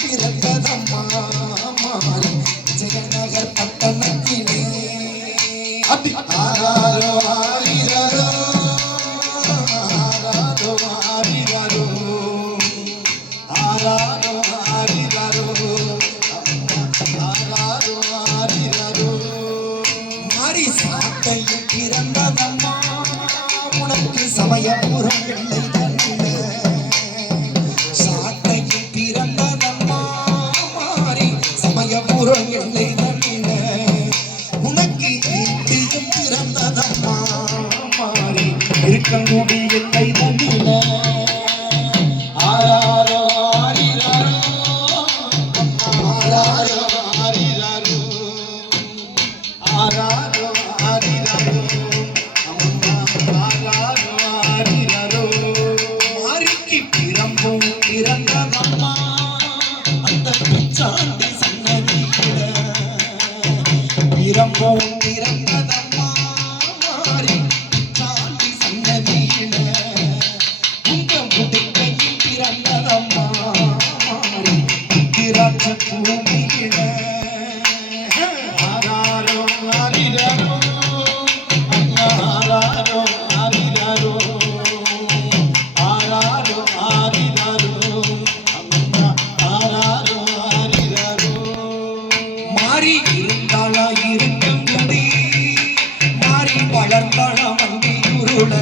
பிறந்ததம்மா மாறி ஜெகநகர் பட்டணத்திலே ஆராரோ ஆரிரரோ ஆராரோ ஆரிரரோ ஆராரோ ஆரிரரோ ஆராரோ ஆரிரரோ மாறி சாத்தையில் பிறந்ததம்மா உனக்கு சமயபுரம் வெள்ளை தன்னில சாத்தையில் பிறந்ததம்மா மாறி சமயபுரம் வெள்ளை தன்னில உனக்கு ஈட்டியும் பிறந்ததம்மா மாறி இருக்கங்குடி எல்லை தன்னில ஆராரோ ஆரிரரோ ஆராரோ ஆரிரரோ ஆராரோ ஆரிரரோ பிறந்ததம்மா அந்த பிச்சாண்டி சன்னதியில பிரம்பும் பிறந்ததம்மா மாறி பிச்சாண்டி சன்னதியில உங்க முடுக்கையில் பிறந்ததம்மா மாறி திராட்ச பூமியில ஆராரோ ஆரிரரோ ஆராரோ ஆரிரரோ ஆராரோ ஆரிரரோ ஆராரோ ஆரிரரோ மாறி இருந்தாளா இருக்கங்குடி மாறி வளர்ந்தாளா வண்டி உருள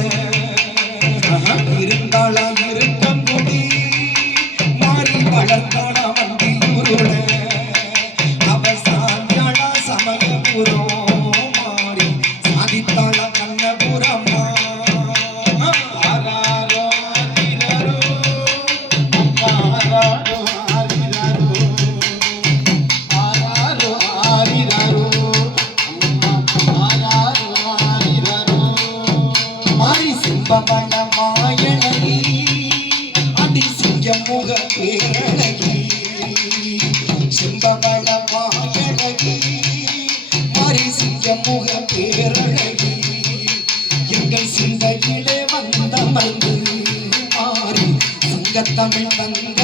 இருந்தாளா இருக்கங்குடி மாறி வளர்ந்தாளா வண்டி உருள அவ சாஞ்சாளா சமயபுரம் மாறி சாதித்தாளா கண்ணபுரம்மா ஆராரோ ஆரிரரோ ஆராரோ ஆரிரரோ ஆராரோ ஆரிரரோ ஆராரோ ஆரிரரோ மாறி சிம்பவள மாயனி அடி சிங்கமுக பேரழகி சிம்பவள மாயனி மாறி சிங்கமுக பேரழகி எங்கள் சிந்தையிலே வந்தமர்ந்து மாறி சிங்கத்தமிழ் தந்த